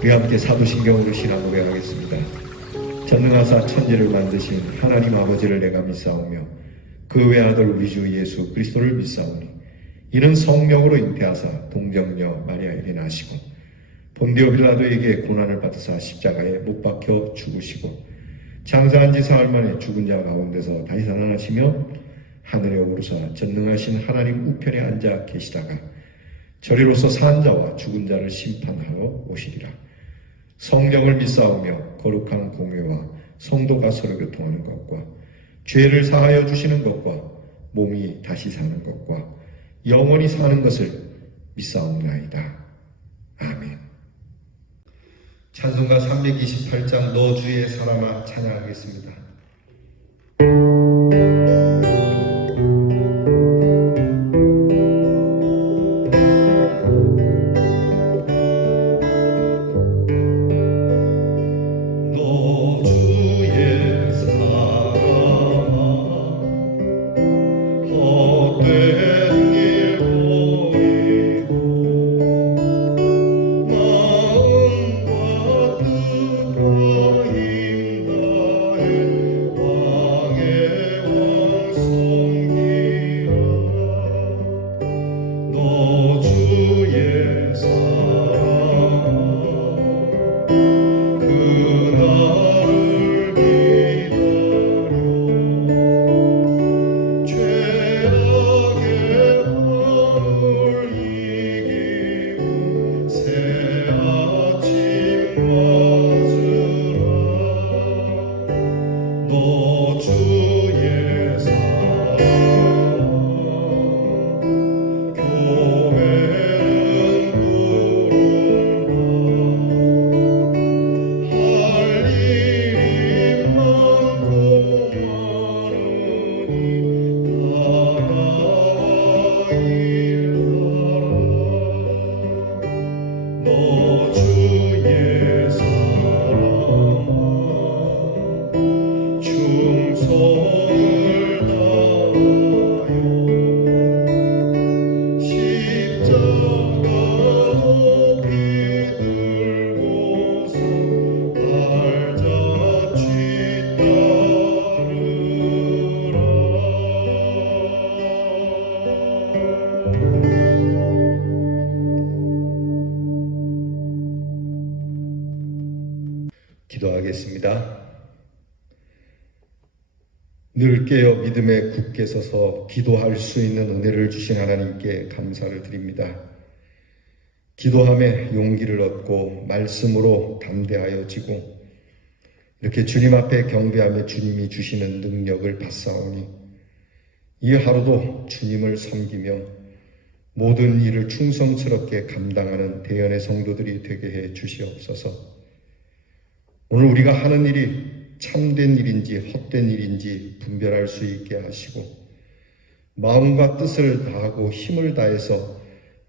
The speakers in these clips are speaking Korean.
우리 함께 사도신경으로 신앙 고백하겠습니다. 전능하사 천지를 만드신 하나님 아버지를 내가 믿사오며 그 외아들 우리 주 예수 그리스도를 믿사오니 이는 성령으로 잉태하사 동정녀 마리아에게 나시고 본디오 빌라도에게 고난을 받으사 십자가에 못 박혀 죽으시고 장사한 지 사흘 만에 죽은 자 가운데서 다시 살아나시며 하늘에 오르사 전능하신 하나님 우편에 앉아 계시다가 저리로서 산 자와 죽은 자를 심판하러 오시리라. 성령을 믿사오며 거룩한 공회와 성도가 서로 교통하는 것과 죄를 사하여 주시는 것과 몸이 다시 사는 것과 영원히 사는 것을 믿사옵나이다. 아멘. 찬송가 328장 너 주의 사랑아 찬양하겠습니다. 기도하겠습니다. 늘 깨어 믿음에 굳게 서서 기도할 수 있는 은혜를 주신 하나님께 감사를 드립니다. 기도함에 용기를 얻고 말씀으로 담대하여 지고 이렇게 주님 앞에 경배하며 주님이 주시는 능력을 받사오니 이 하루도 주님을 섬기며 모든 일을 충성스럽게 감당하는 대연의 성도들이 되게 해 주시옵소서. 오늘 우리가 하는 일이 참된 일인지 헛된 일인지 분별할 수 있게 하시고 마음과 뜻을 다하고 힘을 다해서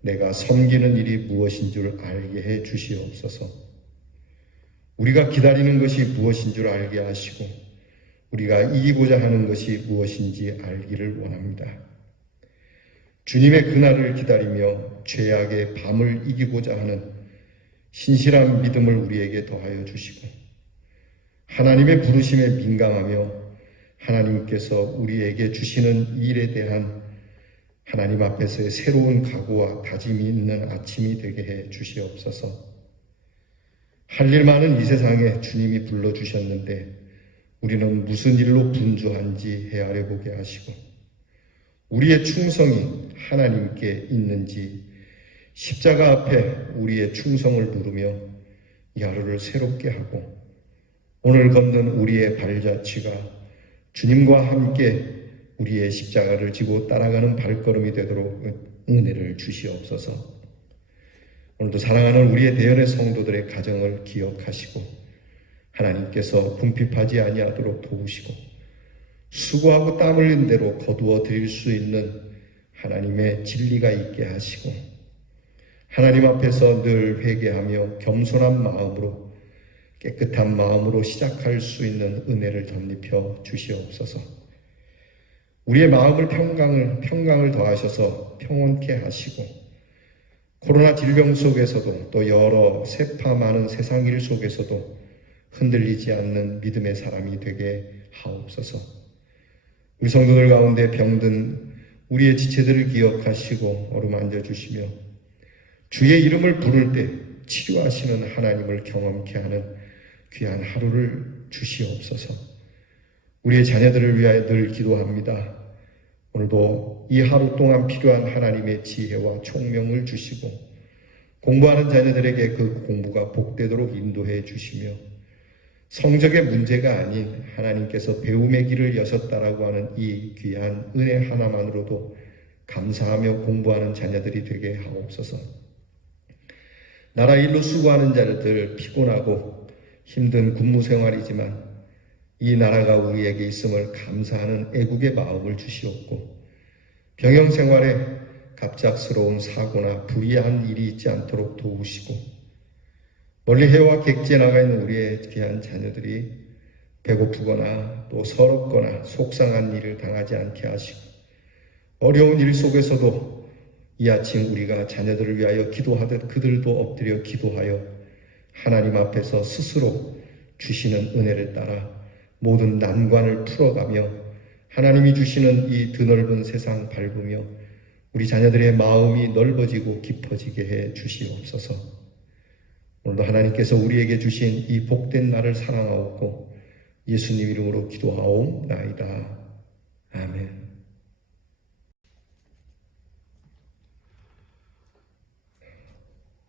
내가 섬기는 일이 무엇인 줄 알게 해 주시옵소서. 우리가 기다리는 것이 무엇인 줄 알게 하시고 우리가 이기고자 하는 것이 무엇인지 알기를 원합니다. 주님의 그날을 기다리며 죄악의 밤을 이기고자 하는 신실한 믿음을 우리에게 더하여 주시고 하나님의 부르심에 민감하며 하나님께서 우리에게 주시는 일에 대한 하나님 앞에서의 새로운 각오와 다짐이 있는 아침이 되게 해 주시옵소서. 할 일 많은 이 세상에 주님이 불러주셨는데 우리는 무슨 일로 분주한지 헤아려 보게 하시고 우리의 충성이 하나님께 있는지 십자가 앞에 우리의 충성을 물으며 이 하루를 새롭게 하고 오늘 걷는 우리의 발자취가 주님과 함께 우리의 십자가를 지고 따라가는 발걸음이 되도록 은혜를 주시옵소서. 오늘도 사랑하는 우리의 대연의 성도들의 가정을 기억하시고 하나님께서 궁핍하지 아니하도록 도우시고 수고하고 땀 흘린 대로 거두어 드릴 수 있는 하나님의 진리가 있게 하시고 하나님 앞에서 늘 회개하며 겸손한 마음으로 깨끗한 마음으로 시작할 수 있는 은혜를 덧입혀 주시옵소서. 우리의 마음을 평강을 더하셔서 평온케 하시고 코로나 질병 속에서도 또 여러 세파 많은 세상 일 속에서도 흔들리지 않는 믿음의 사람이 되게 하옵소서. 우리 성도들 가운데 병든 우리의 지체들을 기억하시고 어루만져 주시며 주의 이름을 부를 때 치료하시는 하나님을 경험케 하는 귀한 하루를 주시옵소서. 우리의 자녀들을 위하여 늘 기도합니다. 오늘도 이 하루 동안 필요한 하나님의 지혜와 총명을 주시고 공부하는 자녀들에게 그 공부가 복되도록 인도해 주시며 성적의 문제가 아닌 하나님께서 배움의 길을 여셨다라고 하는 이 귀한 은혜 하나만으로도 감사하며 공부하는 자녀들이 되게 하옵소서. 나라 일로 수고하는 자들 피곤하고 힘든 군무 생활이지만 이 나라가 우리에게 있음을 감사하는 애국의 마음을 주시옵고 병영 생활에 갑작스러운 사고나 불의한 일이 있지 않도록 도우시고 멀리 해와 객지에 나가 있는 우리의 귀한 자녀들이 배고프거나 또 서럽거나 속상한 일을 당하지 않게 하시고 어려운 일 속에서도 이 아침 우리가 자녀들을 위하여 기도하듯 그들도 엎드려 기도하여 하나님 앞에서 스스로 주시는 은혜를 따라 모든 난관을 풀어가며 하나님이 주시는 이 드넓은 세상 밟으며 우리 자녀들의 마음이 넓어지고 깊어지게 해 주시옵소서. 오늘도 하나님께서 우리에게 주신 이 복된 날을 사랑하옵고 예수님 이름으로 기도하옵나이다. 아멘.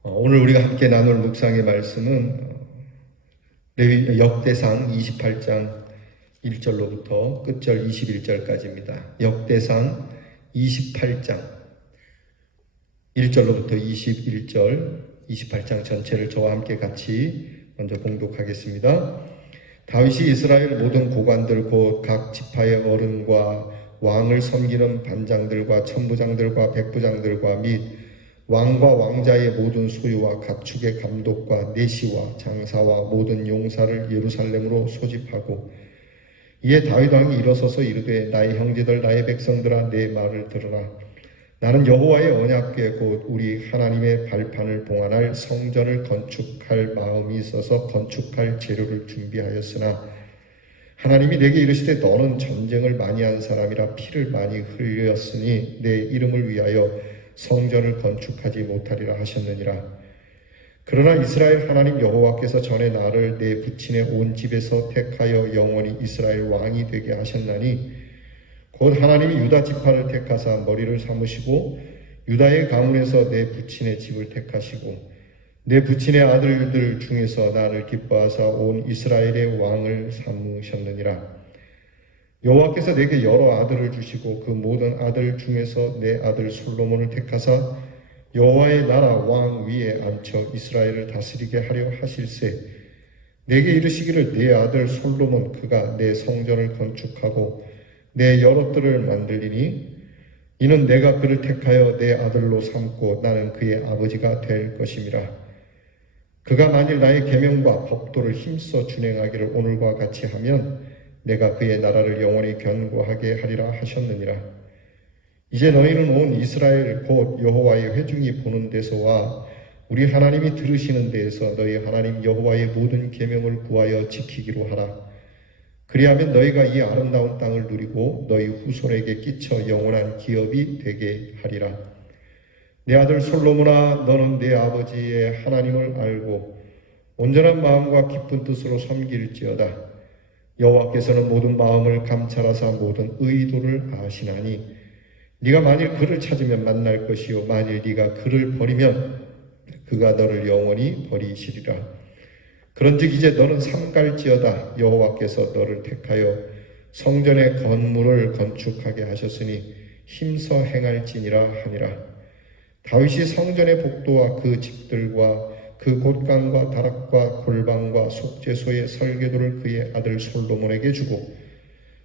오늘 우리가 함께 나눌 묵상의 말씀은 레위 역대상 28장 1절로부터 끝절 21절까지입니다. 역대상 28장 1절로부터 21절 28장 전체를 저와 함께 같이 먼저 공독하겠습니다. 다윗이 이스라엘 모든 고관들 곧 각 지파의 어른과 왕을 섬기는 반장들과 천부장들과 백부장들과 및 왕과 왕자의 모든 소유와 가축의 감독과 내시와 장사와 모든 용사를 예루살렘으로 소집하고 이에 다윗 왕이 일어서서 이르되 나의 형제들 나의 백성들아 내 말을 들으라. 나는 여호와의 언약궤 곧 우리 하나님의 발판을 봉안할 성전을 건축할 마음이 있어서 건축할 재료를 준비하였으나 하나님이 내게 이르시되 너는 전쟁을 많이 한 사람이라 피를 많이 흘렸으니 내 이름을 위하여 성전을 건축하지 못하리라 하셨느니라. 그러나 이스라엘 하나님 여호와께서 전에 나를 내 부친의 온 집에서 택하여 영원히 이스라엘 왕이 되게 하셨나니 곧 하나님이 유다 지파를 택하사 머리를 삼으시고 유다의 가문에서 내 부친의 집을 택하시고 내 부친의 아들들 중에서 나를 기뻐하사 온 이스라엘의 왕을 삼으셨느니라. 여호와께서 내게 여러 아들을 주시고 그 모든 아들 중에서 내 아들 솔로몬을 택하사 여호와의 나라 왕 위에 앉혀 이스라엘을 다스리게 하려 하실세. 내게 이르시기를 내 아들 솔로몬 그가 내 성전을 건축하고 내 여럿들을 만들리니 이는 내가 그를 택하여 내 아들로 삼고 나는 그의 아버지가 될 것임이라. 그가 만일 나의 계명과 법도를 힘써 준행하기를 오늘과 같이 하면 내가 그의 나라를 영원히 견고하게 하리라 하셨느니라. 이제 너희는 온 이스라엘 곧 여호와의 회중이 보는 데서와 우리 하나님이 들으시는 데에서 너희 하나님 여호와의 모든 계명을 구하여 지키기로 하라. 그리하면 너희가 이 아름다운 땅을 누리고 너희 후손에게 끼쳐 영원한 기업이 되게 하리라. 내 아들 솔로몬아 너는 내 아버지의 하나님을 알고 온전한 마음과 기쁜 뜻으로 섬길지어다. 여호와께서는 모든 마음을 감찰하사 모든 의도를 아시나니 네가 만일 그를 찾으면 만날 것이요 만일 네가 그를 버리면 그가 너를 영원히 버리시리라. 그런즉 이제 너는 삼갈지어다. 여호와께서 너를 택하여 성전의 건물을 건축하게 하셨으니 힘써 행할지니라 하니라. 다윗이 성전의 복도와 그 집들과 그 곳간과 다락과 골방과 속죄소의 설계도를 그의 아들 솔로몬에게 주고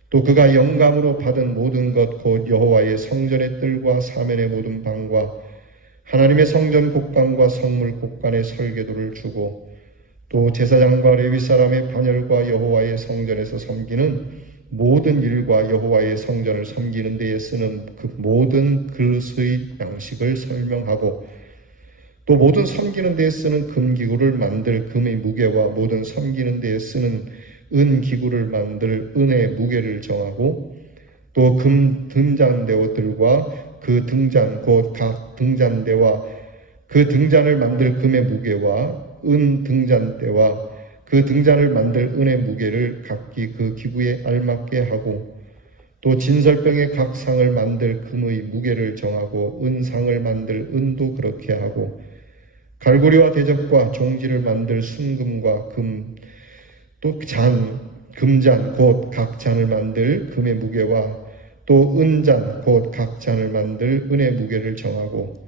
또 그가 영감으로 받은 모든 것 곧 여호와의 성전의 뜰과 사면의 모든 방과 하나님의 성전 곳간과 성물 곳간의 설계도를 주고 또 제사장과 레위 사람의 반열과 여호와의 성전에서 섬기는 모든 일과 여호와의 성전을 섬기는 데에 쓰는 그 모든 그릇의 양식을 설명하고 또 모든 섬기는 데에 쓰는 금기구를 만들 금의 무게와 모든 섬기는 데에 쓰는 은기구를 만들 은의 무게를 정하고 또 금 등잔대들과 그 등잔 곧 각 등잔대와 그 등잔을 만들 금의 무게와 은 등잔대와 그 등잔을 만들 은의 무게를 각기 그 기구에 알맞게 하고 또 진설병의 각 상을 만들 금의 무게를 정하고 은상을 만들 은도 그렇게 하고 갈고리와 대접과 종지를 만들 순금과 금 또 금잔 곧 각 잔을 만들 금의 무게와 또 은잔 곧 각 잔을 만들 은의 무게를 정하고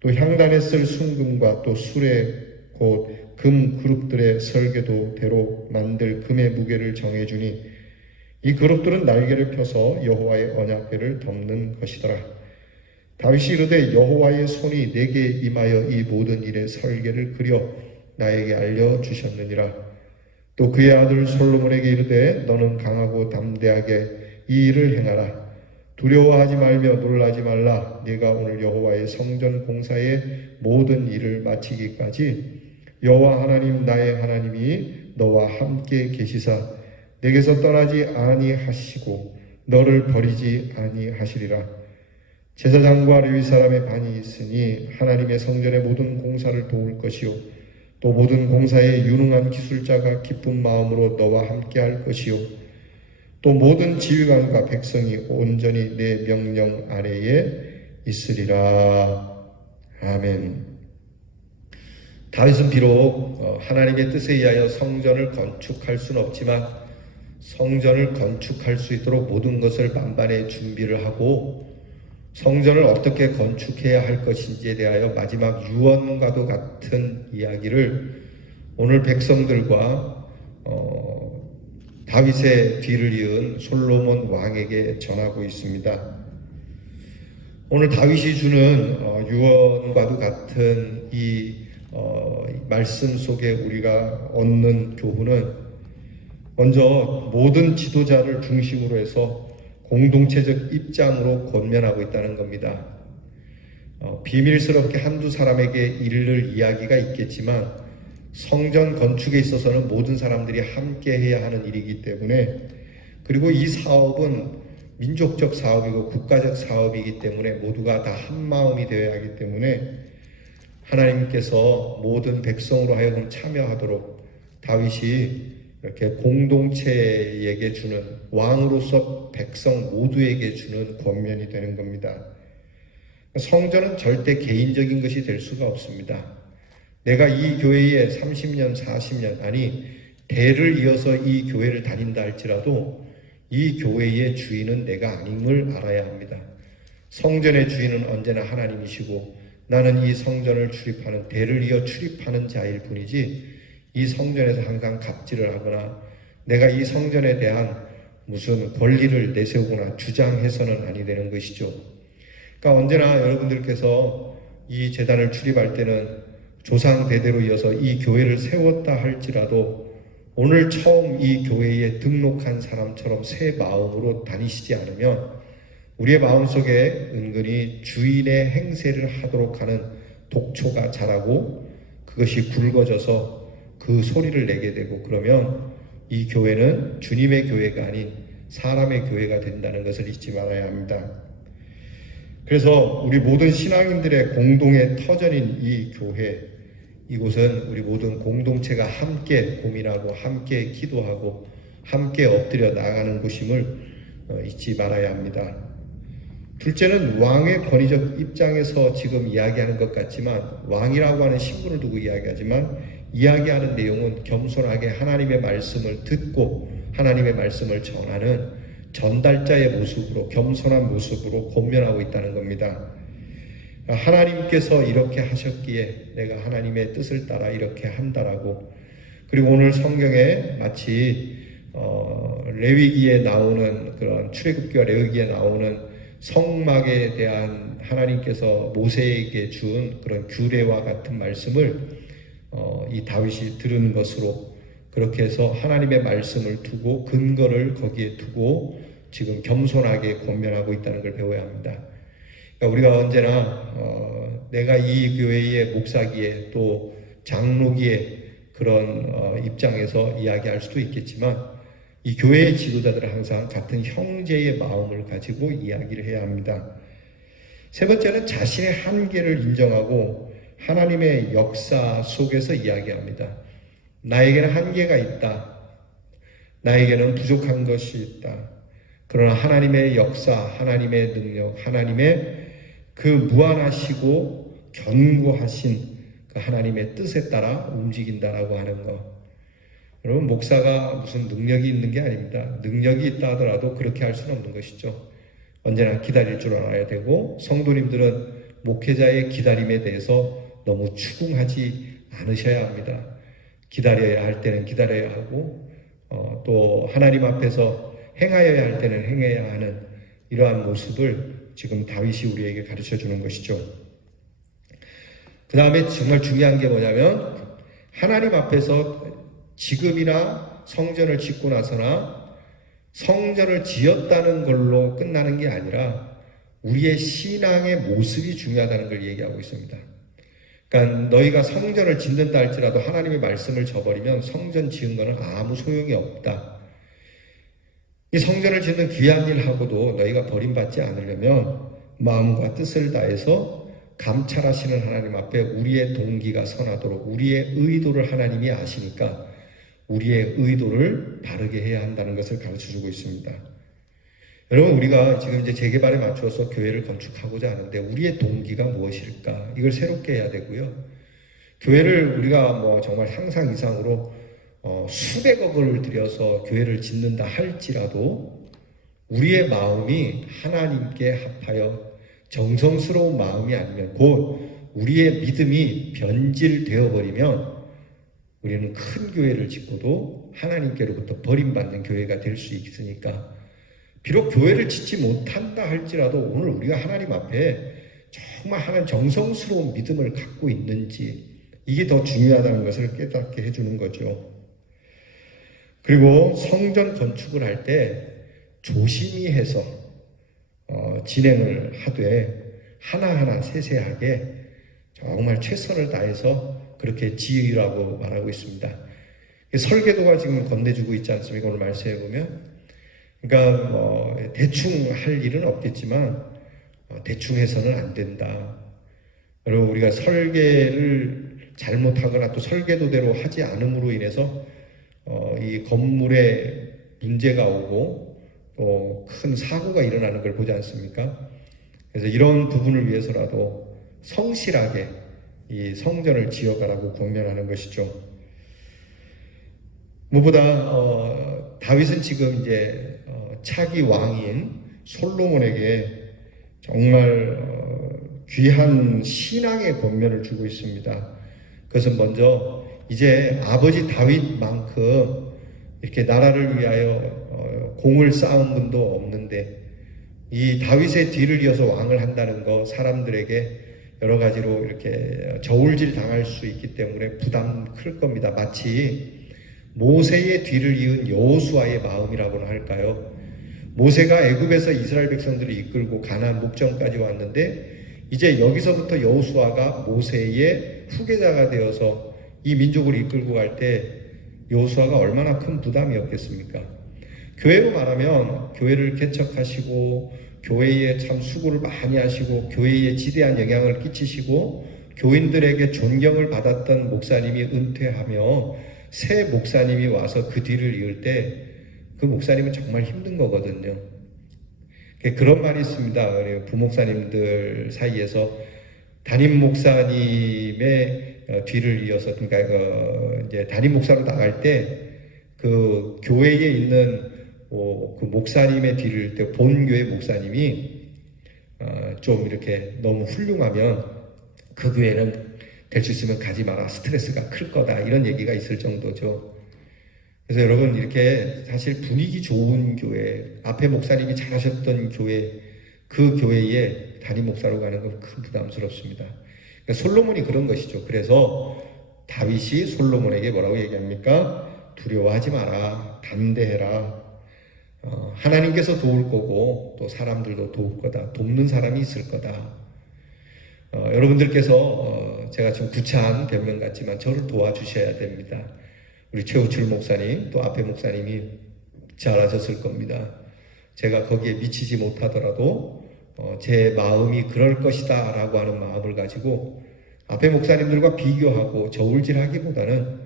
또 향단에 쓸 순금과 또 수레 곧 금 그룹들의 설계도대로 만들 금의 무게를 정해주니 이 그룹들은 날개를 펴서 여호와의 언약궤를 덮는 것이더라. 다윗이 이르되 여호와의 손이 내게 임하여 이 모든 일의 설계를 그려 나에게 알려주셨느니라. 또 그의 아들 솔로몬에게 이르되 너는 강하고 담대하게 이 일을 행하라. 두려워하지 말며 놀라지 말라. 네가 오늘 여호와의 성전 공사의 모든 일을 마치기까지 여호와 하나님 나의 하나님이 너와 함께 계시사 내게서 떠나지 아니하시고 너를 버리지 아니하시리라. 제사장과 레위 사람의 반이 있으니 하나님의 성전의 모든 공사를 도울 것이요 또 모든 공사에 유능한 기술자가 기쁜 마음으로 너와 함께 할 것이요 또 모든 지휘관과 백성이 온전히 내 명령 아래에 있으리라. 아멘. 다윗은 비록 하나님의 뜻에 의하여 성전을 건축할 수는 없지만 성전을 건축할 수 있도록 모든 것을 만반의 준비를 하고 성전을 어떻게 건축해야 할 것인지에 대하여 마지막 유언과도 같은 이야기를 오늘 백성들과 다윗의 뒤를 이은 솔로몬 왕에게 전하고 있습니다. 오늘 다윗이 주는 유언과도 같은 이 말씀 속에 우리가 얻는 교훈은 먼저 모든 지도자를 중심으로 해서 공동체적 입장으로 권면하고 있다는 겁니다. 비밀스럽게 한두 사람에게 이를 이야기가 있겠지만 성전 건축에 있어서는 모든 사람들이 함께 해야 하는 일이기 때문에 그리고 이 사업은 민족적 사업이고 국가적 사업이기 때문에 모두가 다 한마음이 되어야 하기 때문에 하나님께서 모든 백성으로 하여금 참여하도록 다윗이 이렇게 공동체에게 주는 왕으로서 백성 모두에게 주는 권면이 되는 겁니다. 성전은 절대 개인적인 것이 될 수가 없습니다. 내가 이 교회에 30년, 40년 아니 대를 이어서 이 교회를 다닌다 할지라도 이 교회의 주인은 내가 아님을 알아야 합니다. 성전의 주인은 언제나 하나님이시고 나는 이 성전을 출입하는 대를 이어 출입하는 자일 뿐이지 이 성전에서 항상 갑질을 하거나 내가 이 성전에 대한 무슨 권리를 내세우거나 주장해서는 아니 되는 것이죠. 그러니까 언제나 여러분들께서 이 제단을 출입할 때는 조상 대대로 이어서 이 교회를 세웠다 할지라도 오늘 처음 이 교회에 등록한 사람처럼 새 마음으로 다니시지 않으면 우리의 마음속에 은근히 주인의 행세를 하도록 하는 독초가 자라고 그것이 굵어져서 그 소리를 내게 되고 그러면 이 교회는 주님의 교회가 아닌 사람의 교회가 된다는 것을 잊지 말아야 합니다. 그래서 우리 모든 신앙인들의 공동의 터전인 이 교회, 이곳은 우리 모든 공동체가 함께 고민하고 함께 기도하고 함께 엎드려 나아가는 곳임을 잊지 말아야 합니다. 둘째는 왕의 권위적 입장에서 지금 이야기하는 것 같지만 왕이라고 하는 신분을 두고 이야기하지만 이야기하는 내용은 겸손하게 하나님의 말씀을 듣고 하나님의 말씀을 전하는 전달자의 모습으로 겸손한 모습으로 권면하고 있다는 겁니다. 하나님께서 이렇게 하셨기에 내가 하나님의 뜻을 따라 이렇게 한다라고 그리고 오늘 성경에 마치 레위기에 나오는 그런 출애굽기와 레위기에 나오는 성막에 대한 하나님께서 모세에게 준 그런 규례와 같은 말씀을 이 다윗이 들은 것으로 그렇게 해서 하나님의 말씀을 두고 근거를 거기에 두고 지금 겸손하게 권면하고 있다는 걸 배워야 합니다. 그러니까 우리가 언제나 내가 이 교회의 목사기에 또 장로기에 그런 입장에서 이야기할 수도 있겠지만 이 교회의 지도자들은 항상 같은 형제의 마음을 가지고 이야기를 해야 합니다. 세 번째는 자신의 한계를 인정하고 하나님의 역사 속에서 이야기합니다. 나에게는 한계가 있다. 나에게는 부족한 것이 있다. 그러나 하나님의 역사, 하나님의 능력, 하나님의 그 무한하시고 견고하신 그 하나님의 뜻에 따라 움직인다라고 하는 것. 여러분, 목사가 무슨 능력이 있는 게 아닙니다. 능력이 있다 하더라도 그렇게 할 수는 없는 것이죠. 언제나 기다릴 줄 알아야 되고, 성도님들은 목회자의 기다림에 대해서 너무 추궁하지 않으셔야 합니다. 기다려야 할 때는 기다려야 하고, 또 하나님 앞에서 행하여야 할 때는 행해야 하는 이러한 모습을 지금 다윗이 우리에게 가르쳐 주는 것이죠. 그 다음에 정말 중요한 게 뭐냐면 하나님 앞에서 지금이나 성전을 짓고 나서나 성전을 지었다는 걸로 끝나는 게 아니라 우리의 신앙의 모습이 중요하다는 걸 얘기하고 있습니다. 그러니까 너희가 성전을 짓는다 할지라도 하나님의 말씀을 저버리면 성전 지은 거는 아무 소용이 없다. 이 성전을 짓는 귀한 일하고도 너희가 버림받지 않으려면 마음과 뜻을 다해서 감찰하시는 하나님 앞에 우리의 동기가 선하도록 우리의 의도를 하나님이 아시니까 우리의 의도를 바르게 해야 한다는 것을 가르쳐주고 있습니다. 여러분, 우리가 지금 이제 재개발에 맞추어서 교회를 건축하고자 하는데 우리의 동기가 무엇일까? 이걸 새롭게 해야 되고요. 교회를 우리가 뭐 정말 상상 이상으로 수백억을 들여서 교회를 짓는다 할지라도 우리의 마음이 하나님께 합하여 정성스러운 마음이 아니면 곧 우리의 믿음이 변질되어 버리면 우리는 큰 교회를 짓고도 하나님께로부터 버림받는 교회가 될 수 있으니까 비록 교회를 짓지 못한다 할지라도 오늘 우리가 하나님 앞에 정말 하나님 정성스러운 믿음을 갖고 있는지 이게 더 중요하다는 것을 깨닫게 해주는 거죠. 그리고 성전 건축을 할 때 조심히 해서 진행을 하되 하나하나 세세하게 정말 최선을 다해서 그렇게 지으라고 말하고 있습니다. 설계도가 지금 건네주고 있지 않습니까? 오늘 말씀해 보면. 그러니까 대충 할 일은 없겠지만 대충 해서는 안 된다. 여러분, 우리가 설계를 잘못하거나 또 설계도대로 하지 않음으로 인해서 이 건물에 문제가 오고 또 큰 사고가 일어나는 걸 보지 않습니까? 그래서 이런 부분을 위해서라도 성실하게 이 성전을 지어가라고 권면하는 것이죠. 무엇보다 다윗은 지금 이제 차기 왕인 솔로몬에게 정말 귀한 신앙의 권면을 주고 있습니다. 그것은 먼저 이제 아버지 다윗만큼 이렇게 나라를 위하여 공을 쌓은 분도 없는데 이 다윗의 뒤를 이어서 왕을 한다는 거 사람들에게 여러 가지로 이렇게 저울질 당할 수 있기 때문에 부담 클 겁니다. 마치 모세의 뒤를 이은 여호수아의 마음이라고나 할까요? 모세가 애굽에서 이스라엘 백성들을 이끌고 가나안 목전까지 왔는데 이제 여기서부터 여호수아가 모세의 후계자가 되어서 이 민족을 이끌고 갈 때 여호수아가 얼마나 큰 부담이었겠습니까? 교회로 말하면 교회를 개척하시고 교회에 참 수고를 많이 하시고 교회에 지대한 영향을 끼치시고 교인들에게 존경을 받았던 목사님이 은퇴하며 새 목사님이 와서 그 뒤를 이을 때 그 목사님은 정말 힘든 거거든요. 그런 말이 있습니다. 부목사님들 사이에서 담임 목사님의 뒤를 이어서, 그러니까 이제 담임 목사로 나갈 때 그 교회에 있는 그 목사님의 뒤를 이을 때 본교회 목사님이 좀 이렇게 너무 훌륭하면 그 교회는 될 수 있으면 가지 마라, 스트레스가 클 거다, 이런 얘기가 있을 정도죠. 그래서 여러분, 이렇게 사실 분위기 좋은 교회, 앞에 목사님이 잘하셨던 교회, 그 교회에 담임 목사로 가는 건 큰 부담스럽습니다. 그러니까 솔로몬이 그런 것이죠. 그래서 다윗이 솔로몬에게 뭐라고 얘기합니까? 두려워하지 마라, 담대해라. 하나님께서 도울 거고 또 사람들도 도울 거다. 돕는 사람이 있을 거다. 여러분들께서 제가 좀 구차한 변명 같지만 저를 도와주셔야 됩니다. 우리 최우출 목사님 또 앞에 목사님이 잘 아셨을 겁니다. 제가 거기에 미치지 못하더라도 제 마음이 그럴 것이다 라고 하는 마음을 가지고 앞에 목사님들과 비교하고 저울질하기보다는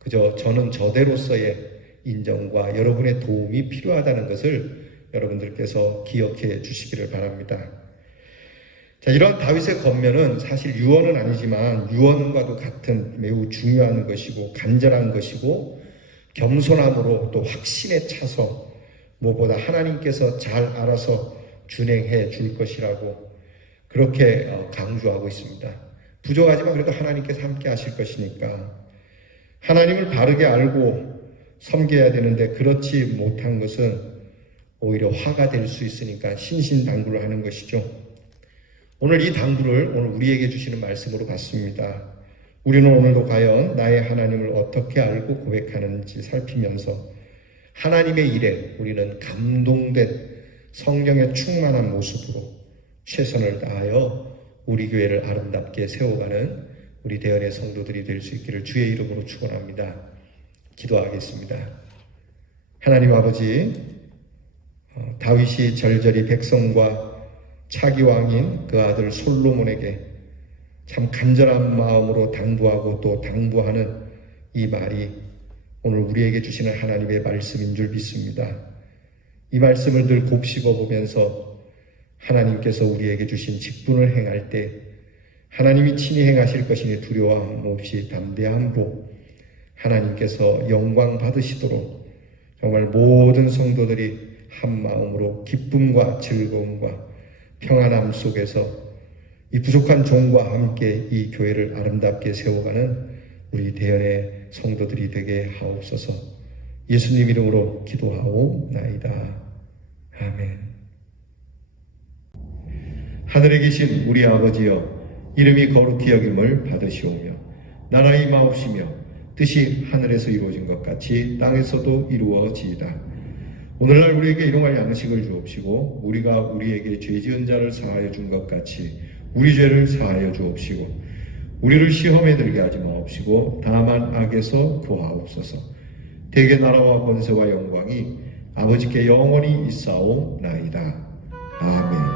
그저 저는 저대로서의 인정과 여러분의 도움이 필요하다는 것을 여러분들께서 기억해 주시기를 바랍니다. 자, 이런 다윗의 권면은 사실 유언은 아니지만 유언과도 같은 매우 중요한 것이고 간절한 것이고 겸손함으로 또 확신에 차서 무엇보다 하나님께서 잘 알아서 준행해 줄 것이라고 그렇게 강조하고 있습니다. 부족하지만 그래도 하나님께서 함께 하실 것이니까 하나님을 바르게 알고 섬겨야 되는데 그렇지 못한 것은 오히려 화가 될 수 있으니까 신신당부를 하는 것이죠. 오늘 이 당부를 오늘 우리에게 주시는 말씀으로 봤습니다. 우리는 오늘도 과연 나의 하나님을 어떻게 알고 고백하는지 살피면서 하나님의 일에 우리는 감동된 성령의 충만한 모습으로 최선을 다하여 우리 교회를 아름답게 세워가는 우리 대언의 성도들이 될 수 있기를 주의 이름으로 축원합니다. 기도하겠습니다. 하나님 아버지, 다윗이 절절히 백성과 차기 왕인 그 아들 솔로몬에게 참 간절한 마음으로 당부하고 또 당부하는 이 말이 오늘 우리에게 주시는 하나님의 말씀인 줄 믿습니다. 이 말씀을 늘 곱씹어 보면서 하나님께서 우리에게 주신 직분을 행할 때 하나님이 친히 행하실 것이니 두려워함 없이 담대함으로 하나님께서 영광 받으시도록 정말 모든 성도들이 한 마음으로 기쁨과 즐거움과 평안함 속에서 이 부족한 종과 함께 이 교회를 아름답게 세워가는 우리 대언의 성도들이 되게 하옵소서. 예수님 이름으로 기도하옵나이다. 아멘. 하늘에 계신 우리 아버지여, 이름이 거룩히 여김을 받으시오며 나라의 임하옵시며 뜻이 하늘에서 이루어진 것 같이 땅에서도 이루어지이다. 오늘날 우리에게 일용할 양식을 주옵시고 우리가 우리에게 죄 지은 자를 사하여 준 것 같이 우리 죄를 사하여 주옵시고 우리를 시험에 들게 하지 마옵시고 다만 악에서 구하옵소서. 대개 나라와 권세와 영광이 아버지께 영원히 있사오나이다. 아멘.